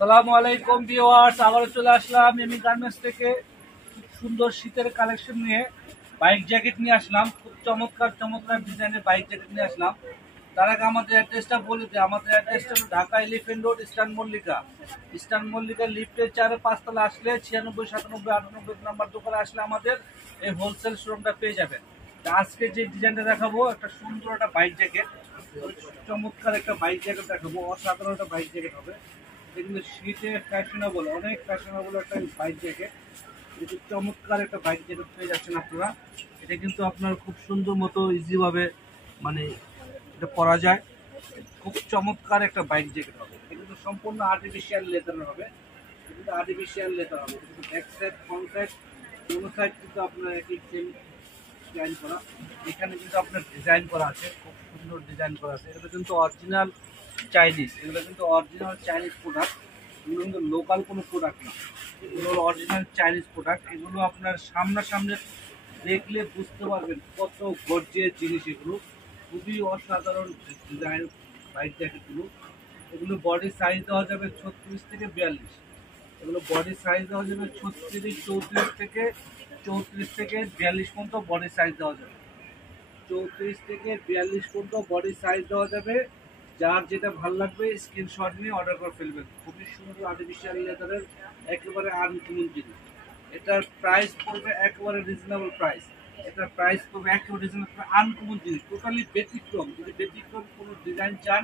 আসসালামু আলাইকুম ভিউয়ার্স, আবারও চলে আসলাম এমি গার্মেন্টস থেকে খুব সুন্দর শীতের কালেকশন নিয়ে। বাইক জ্যাকেট নিয়ে আসলাম, খুব চমৎকার চমৎকার ডিজাইনের বাইক জ্যাকেট নিয়ে আসলাম। তার আগে আমাদের অ্যাড্রেসটা বলে দিই। আমাদের অ্যাড্রেসটা হলো Dhaka elephant road, eastern Mallika লিফটের 4-5 তলা আসলে 96, 97, 98 নাম্বার দোকানে আসলে আমাদের এই হোলসেল শোরুমটা পেয়ে যাবেন। তা আজকে যে ডিজাইনটা দেখাবো, একটা সুন্দর একটা বাইক জ্যাকেট, চমৎকার একটা বাইক জ্যাকেট দেখাবো। অসাধারণ একটা বাইক জ্যাকেট হবে। এগুলো শীতে ফ্যাশনেবল, অনেক ফ্যাশনেবল একটা বাইক জ্যাকেট। এটা চমৎকার একটা বাইক জ্যাকেট পেয়ে যাচ্ছেন আপনারা। এটা কিন্তু আপনার খুব সুন্দর মতো ইজিভাবে মানে এটা পরা যায়। খুব চমৎকার একটা বাইক জ্যাকেট হবে। এটা কিন্তু সম্পূর্ণ আর্টিফিশিয়াল লেদার হবে। এটা কিন্তু আর্টিফিশিয়াল লেদার হবে। কিন্তু ব্যাক সাইড, ফ্রন্ট সাইড, কোনো সাইড কিন্তু আপনার একই সেম ডিজাইন করা। এখানে কিন্তু আপনার ডিজাইন করা আছে, খুব সুন্দর ডিজাইন করা আছে। এটা কিন্তু অরিজিনাল চাইনিজ, এগুলো কিন্তু অরিজিনাল চাইনিজ প্রোডাক্ট। এগুলো কিন্তু লোকাল কোনো প্রোডাক্ট না, এগুলো হলো অরিজিনাল চাইনিজ প্রোডাক্ট। এগুলো আপনার সামনাসামনি দেখলে বুঝতে পারবেন কত গর্জিয়াস জিনিস এগুলো। খুবই অসাধারণ ডিজাইন বাইক জ্যাকেটগুলো। এগুলো বডি সাইজ দেওয়া যাবে 36 থেকে 42। এগুলো বডি সাইজ দেওয়া যাবে 36, 34 থেকে 42 পর্যন্ত বডি সাইজ দেওয়া যাবে। 34 থেকে 42 পর্যন্ত বডি সাইজ দেওয়া যাবে। যার যেটা ভালো লাগবে স্ক্রিনশট নিয়ে অর্ডার করে ফেলবেন। খুবই সুন্দর আর্টিফিশিয়াল লেদারের একেবারে আনকমন জিনিস। এটার প্রাইস পড়বে একেবারে রিজনেবল প্রাইস। এটার প্রাইস পড়বে একেবারে রিজনেবল, আনকমন জিনিস, টোটালি ব্যতিক্রম। যদি ব্যতিক্রম কোনো ডিজাইন চান,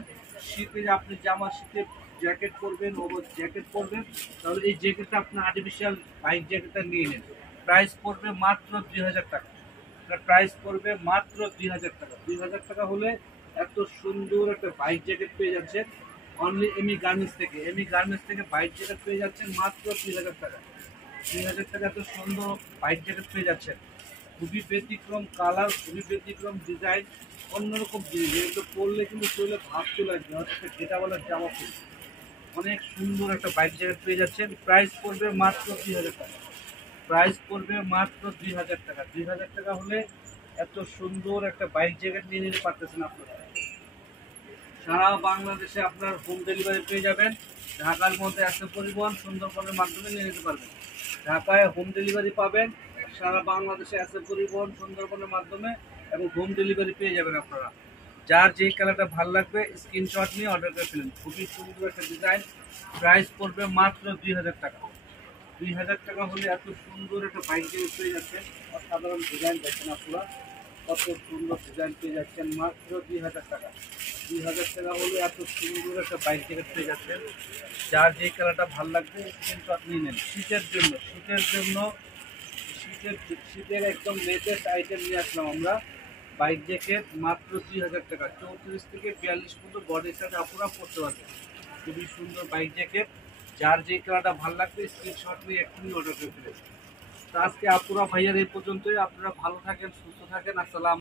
শীতে আপনি জামা, শীতে জ্যাকেট পরবেন, ওভার জ্যাকেট পরবেন, তাহলে এই জ্যাকেটটা আপনি আর্টিফিশিয়াল বাইক জ্যাকেটটা নিয়ে নেন। প্রাইস পড়বে মাত্র 2000 টাকা। এটার প্রাইস পড়বে মাত্র 2000 টাকা। 2000 টাকা হলে এত সুন্দর একটা বাইক জ্যাকেট পেয়ে যাচ্ছেন অনলি এমি গার্মেন্টস থেকে। এমি গার্মেন্টস থেকে বাইক জ্যাকেট পেয়ে যাচ্ছেন মাত্র 2000 টাকা। 2000 টাকা এত সুন্দর বাইক জ্যাকেট পেয়ে যাচ্ছেন। খুবই ব্যতিক্রম কালার, খুবই ব্যতিক্রম ডিজাইন, অন্যরকম জিনিস। এগুলো পরলে কিন্তু শরীরে ভাব চলে আসবে, হয়তো একটা গেটাওয়ালার জামা পরবে। অনেক সুন্দর একটা বাইক জ্যাকেট পেয়ে যাচ্ছেন। প্রাইস পড়বে মাত্র 2000 টাকা। প্রাইস পড়বে মাত্র 2000 টাকা। 2000 টাকা হলে এত সুন্দর একটা বাইক জ্যাকেট নিয়ে নিতে পারতেছেন আপনারা। সারা বাংলাদেশে আপনার হোম ডেলিভারি পেয়ে যাবেন। ঢাকার মধ্যে আসে পরিবহন, সুন্দরবনের মাধ্যমে নিয়ে নিতে পারবেন। ঢাকায় হোম ডেলিভারি পাবেন, সারা বাংলাদেশে আসে পরিবহন, সুন্দরবনের মাধ্যমে, এবং হোম ডেলিভারি পেয়ে যাবেন আপনারা। যার যেই কালারটা ভালো লাগবে স্ক্রিনশট নিয়ে অর্ডার করে ফেলেন। খুবই সুন্দর একটা ডিজাইন। প্রাইস পড়বে মাত্র 2000 টাকা। 2000 টাকা হলে এত সুন্দর একটা বাইক জ্যাকেট পেয়ে যাচ্ছেন। অসাধারণ ডিজাইন দেখেন আপনারা, কত সুন্দর ডিজাইন পেয়ে যাচ্ছেন মাত্র 2000 টাকা। 2000 টাকা হলে এত সুন্দর একটা বাইক জ্যাকেট পেয়ে যাচ্ছেন। যার যে কালারটা ভালো লাগবে স্ক্রিনশট নিয়ে নেন। শীতের একদম লেটেস্ট আইটেম নিয়ে আসলাম আমরা। বাইক জ্যাকেট মাত্র 2000 টাকা। 34 থেকে 42 পর্যন্ত বডির সাথে আপনারা পড়তে পারবেন। খুবই সুন্দর বাইক জ্যাকেট। যার যে কালারটা ভালো লাগবে স্ক্রিনশট নিয়ে এক্ষুনি অর্ডার করে ফেলেন। তো আজকে আপুরা ভাইয়ার এই পর্যন্তই। আপনারা ভালো থাকেন, সুস্থ থাকেন। আসসালাম।